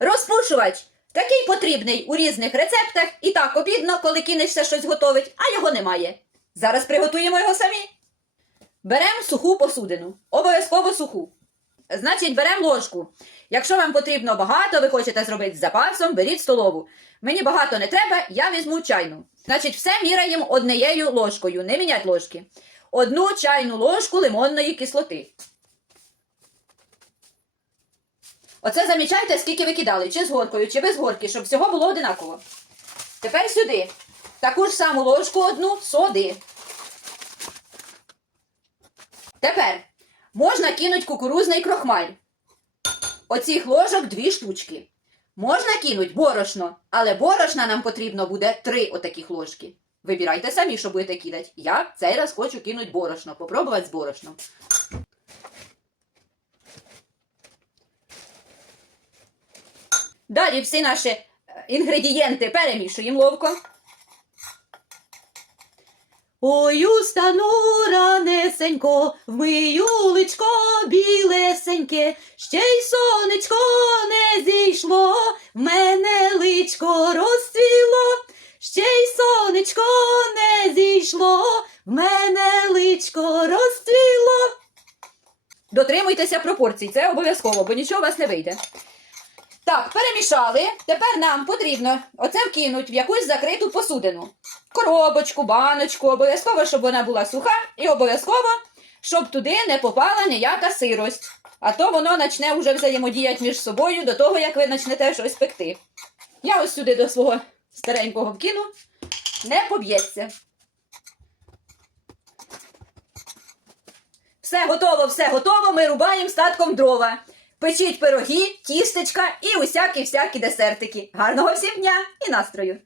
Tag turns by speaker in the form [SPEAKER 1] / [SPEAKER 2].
[SPEAKER 1] Розпушувач. Такий потрібний у різних рецептах, і так обідно, коли кинешся щось готовить, а його немає. Зараз приготуємо його самі. Беремо суху посудину. Обов'язково суху. Значить, беремо ложку. Якщо вам потрібно багато, ви хочете зробити з запасом, беріть столову. Мені багато не треба, я візьму чайну. Значить, все міряємо однією ложкою, не мінять ложки. Одну чайну ложку лимонної кислоти. Оце замічайте, скільки ви кидали, чи з горкою, чи без горки, щоб всього було одинаково. Тепер сюди. Таку ж саму ложку одну соди. Тепер можна кинуть кукурузний крохмаль. Оцих ложок дві штучки. Можна кинуть борошно, але борошна нам потрібно буде три отаких ложки. Вибирайте самі, що будете кидати. Я цей раз хочу кинуть борошно, попробувати з борошном. Далі всі наші е, інгредієнти перемішуємо ловко. Ой, устану ранесенько, вмию личко білесеньке, ще й сонечко не зійшло, в мене личко розцвіло, ще й сонечко не зійшло, в мене личко розцвіло. Дотримуйтеся пропорцій, це обов'язково, бо нічого у вас не вийде. Так, перемішали. Тепер нам потрібно оце вкинуть в якусь закриту посудину. Коробочку, баночку, обов'язково, щоб вона була суха, і обов'язково, щоб туди не попала ніяка сирость. А то воно почне вже взаємодіяти між собою до того, як ви почнете щось пекти. Я ось сюди до свого старенького вкину, не поб'ється. Все готово, все готово. Ми рубаємо статком дрова. Печіть пироги, тістечка і усякі всякі десертики. Гарного всім дня і настрою!